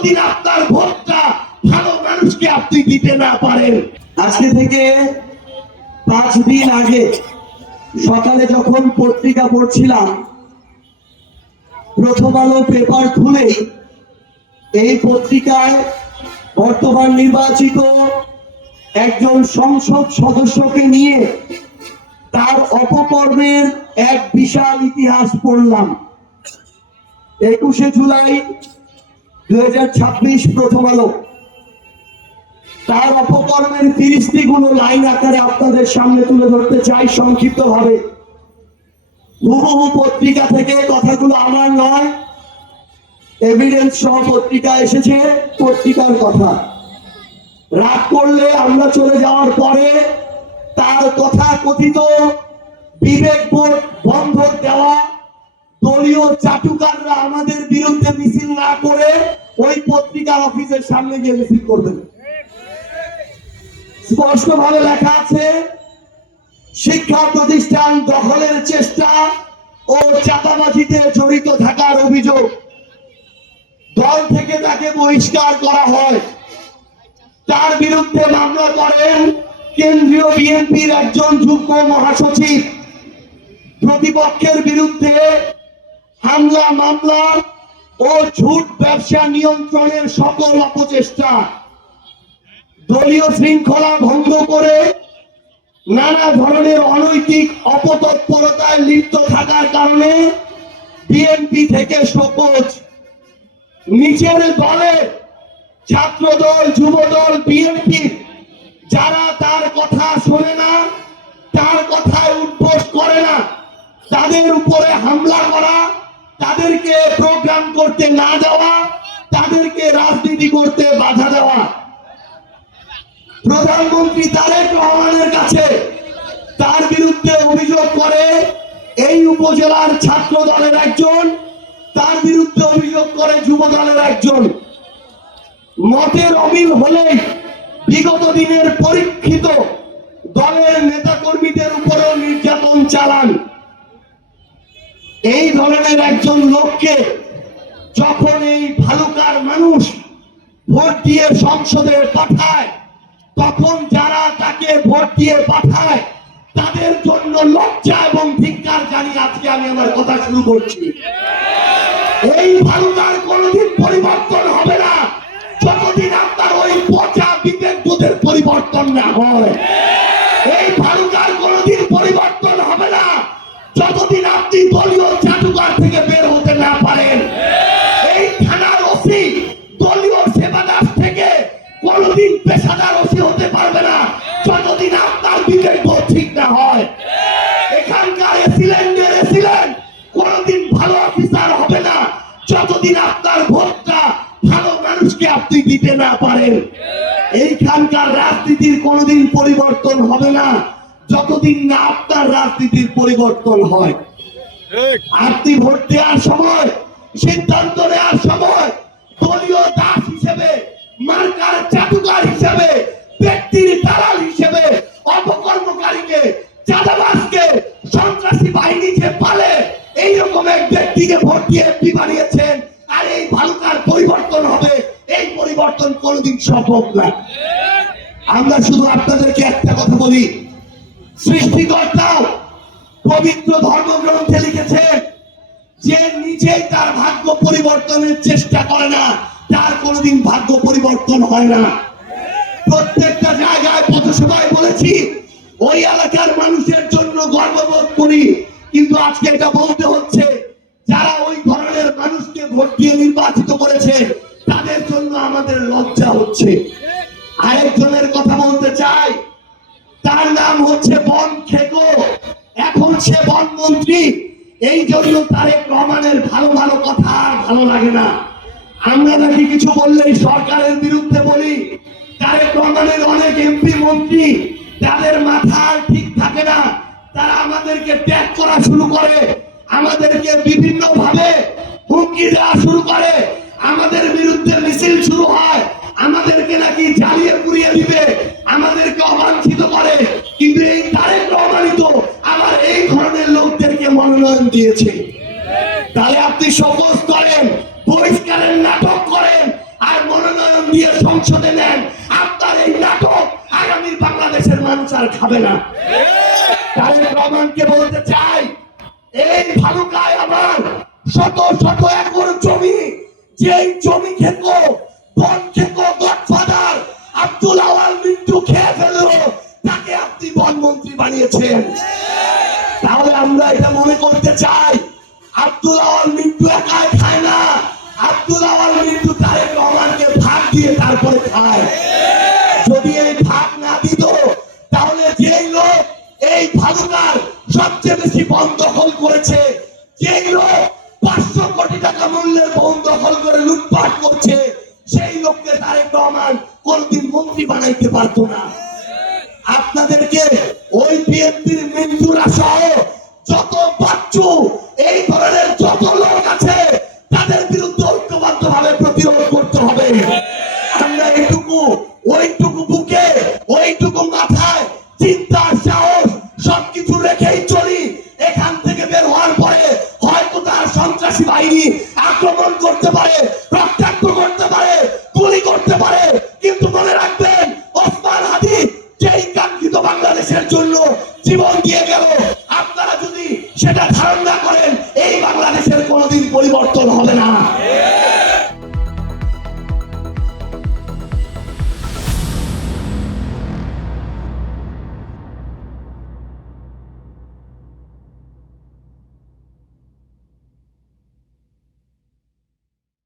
যতদিন আপনার ভোটটা ভালো মানুষকে আপনি দিতে না পারেন। আজকে থেকে 5 দিন আগে সকালে যখন পত্রিকা পড়ছিলাম, প্রথম আলো পেপার খুলেই এই পত্রিকায় বর্তমান নির্বাচিত একজন সংসদ সদস্যকে নিয়ে তার অপকর্মের এক বিশাল ইতিহাস পড়লাম। 21শে জুলাই 2026 প্রথম আলো। তার অপকর্মের ফিরিস্তিগুলো লাইন আকারে আপনাদের সামনে তুলে ধরতে চাই সংক্ষিপ্ত ভাবে। হুবহু পত্রিকা থেকে, কথাগুলো আমার নয়, এভিডেন্স সহ পত্রিকা এসেছে, পত্রিকার কথা। রাগ করলে আমরা চলে যাওয়ার পরে তার কথা কথিত বিবেকবোধ বন্ধক দেওয়া দলীয় চাটুকাররা আমাদের বিরুদ্ধে মিছিল না করে ওই পত্রিকার অফিসের সামনে গিয়ে মিছিল করবেন। স্পষ্ট ভাবে লেখা আছে, শিক্ষা প্রতিষ্ঠান দখলের চেষ্টা ও চাঁদাবাজিতে জড়িত থাকার অভিযোগ। দল থেকে তাকে বহিষ্কার করা হয়। তার বিরুদ্ধে মামলা করেন কেন্দ্রীয় বিএনপির একজন যুগ্ম মহাসচিব। প্রতিপক্ষের বিরুদ্ধে হামলা, মামলা ও ঝুট ব্যবসা নিয়ন্ত্রণের সকল অপচেষ্টা, দলীয় শৃঙ্খলা ভঙ্গ করে নানা ধরনের অনৈতিক অপতৎপরতায় লিপ্ত থাকার কারণে বিএনপি থেকে শোকজ। নিজের দলে ছাত্রদল, যুবদল, বিএনপি যারা তার কথা শোনে না, তার কথায় উদ্বোস করে না, তাদের উপরে হামলা করা, তাদেরকে প্রোগ্রাম করতে না দেওয়া, তাদেরকে রাজনীতি করতে বাধা দেওয়া। প্রধানমন্ত্রী তারেক রহমানের কাছে তার বিরুদ্ধে অভিযোগ করে এই উপজেলার ছাত্র দলের একজন, তার বিরুদ্ধে অভিযোগ করে যুব দলের একজন। মতের অমিল হলেই বিগত দিনের পরীক্ষিত দলের নেতাকর্মীদের উপরেও নির্যাতন চালান। এই ধরনের একজন লোককে যখন এই ভালুকার মানুষ ভোট দিয়ে সংসদে পাঠায়, তখন যারা তাকে ভোট দিয়ে পাঠায় তাদের জন্য লজ্জা এবং ধিক্কার জানিয়ে আজকে আমি আমার কথা শুরু করছি। এই ভালুকার কোনদিন পরিবর্তন হবে না যতদিন আপনার ওই পচা বিবেকবোধের পরিবর্তন না হয়। এই ভালুকার কোনদিন পরিবর্তন হবে না যতদিন আপনি দলীয় চাটুকার থেকে বের হতে না পারেন। এই থানার ওসি দলীয় সেবাদার থেকে কোনদিন পেশাদার ওসি হতে পারবে না যতদিন আপনার বিবেকবোধ ঠিক না হয়। এখানকার এসিলেন্ট কোনদিন ভালো অফিসার হবে না যতদিন আপনার ভোটটা ভালো মানুষকে আপনি দিতে না পারেন। এইখানকার রাজনীতির কোনদিন পরিবর্তন হবে না যতদিন না আপনার রাজনীতির পরিবর্তন হয়। আপনি ভোট দেওয়ার সময়, সিদ্ধান্ত নেওয়ার সময় দলীয় দাস হিসেবে, মার্কার চাটুকার হিসেবে, ব্যক্তির দালাল হিসেবে অপকর্মকারীকে, চাঁদাবাজকে, সন্ত্রাসী বাহিনী যে পালে এইরকম এক ব্যক্তিকে ভোট দিয়ে এমপি বানিয়েছেন। আর এই ভালুকার পরিবর্তন হবে, এই পরিবর্তন কোনদিন সম্ভব না। আমরা শুধু আপনাদেরকে একটা কথা বলি, সৃষ্টিকর্তাও পবিত্র ধর্মগ্রন্থে লিখেছেন যে নিজেই তার ভাগ্য পরিবর্তনের চেষ্টা করে না, তার কোনদিন ভাগ্য পরিবর্তন হয় না। প্রত্যেকটা জায়গায় পথসভায় বলেছি, ওই এলাকার মানুষের জন্য গর্ববোধ করি, কিন্তু আজকে এটা বলতে হচ্ছে যারা ওই ধরনের মানুষকে ভোট দিয়ে নির্বাচিত করেছে তাদের জন্য আমাদের লজ্জা হচ্ছে। আরেকজনের কথা বলতে চাই, তার নাম হচ্ছে বন খেকো, এখন সে বনমন্ত্রী। এই জন্য তারেক রহমানের ভালো ভালো কথা আর ভালো লাগে না। আমরা নাকি কিছু বললেই সরকারের বিরুদ্ধে বলি। তারেক রহমানের অনেক এমপি মন্ত্রী, তাদের মাথা ঠিক থাকে না, তারা আমাদেরকে ট্যাগ করা শুরু করে, আমাদেরকে বিভিন্ন ভাবে হুমকি দেওয়া শুরু করে, আমাদের বিরুদ্ধে মিছিল শুরু হয়, আমাদেরকে নাকি জ্বালিয়ে পুড়িয়ে দিবে, আমাদেরকে অবাঞ্ছিত করে। কিন্তু এই তারেক রহমানই তো আমার এই ধরনের লোকদেরকে মনোনয়ন দিয়েছে। তাহলে আপনি শোকজ করেন, বহিষ্কারের নাটক করেন, আর দিয়ে সংসদে নেন, আপনার এই নাটক আগামী বাংলাদেশের মানুষ আর খাবে না। তারেক রহমানকে বলতে চাই, এই ভালুকায় আমার শত শত একর জমি, যেই জমি খেকো বন খেকো গডফাদার আব্দুল আওয়াল মিন্টু খেয়ে ফেললো, তাকে আপনি বনমন্ত্রী বানিয়েছেন। তাহলে আমরা এটা মনে করতে চাই, আব্দুল আওয়াল মিন্টু একাই খায় না, আব্দুল আওয়াল মিন্টু তারেক রহমানকে ভাগ দিয়ে তারপরে খায়। যদি এই ভাগ না দিত, তাহলে যেই লোক এই ভালুকার সবচেয়ে বেশি বন দখল করেছে, যেই লোক 500 কোটি টাকা মূল্যের বন দখল করে লুটপাট করছে, সেই লোককে তারেক রহমান কোনদিন মন্ত্রী বানাইতে পারতো না। আপনাদেরকে ওই বিএনপির মিন্টুরা সহ যত বাচ্চু এই ধরনের যত লোক আছে, তাদের বিরুদ্ধে ঐক্যবদ্ধ ভাবে প্রতিরোধ করতে হবে। আমরা ওইটুকু বুকে, ওইটুকু মাথায় চিন্তার সাহস সবকিছু রেখেই চলি। এখান থেকে বের হওয়ার পরে হয়তো তার সন্ত্রাসী বাহিনী আক্রমণ করতে পারে, রক্তাক্ত করতে পারে, গুলি করতে পারে, কিন্তু মনে রাখবেন, ওসমান হাদি যেই কাঙ্ক্ষিত বাংলাদেশের জন্য জীবন দিয়ে গেল, আপনারা যদি সেটা ধারণ না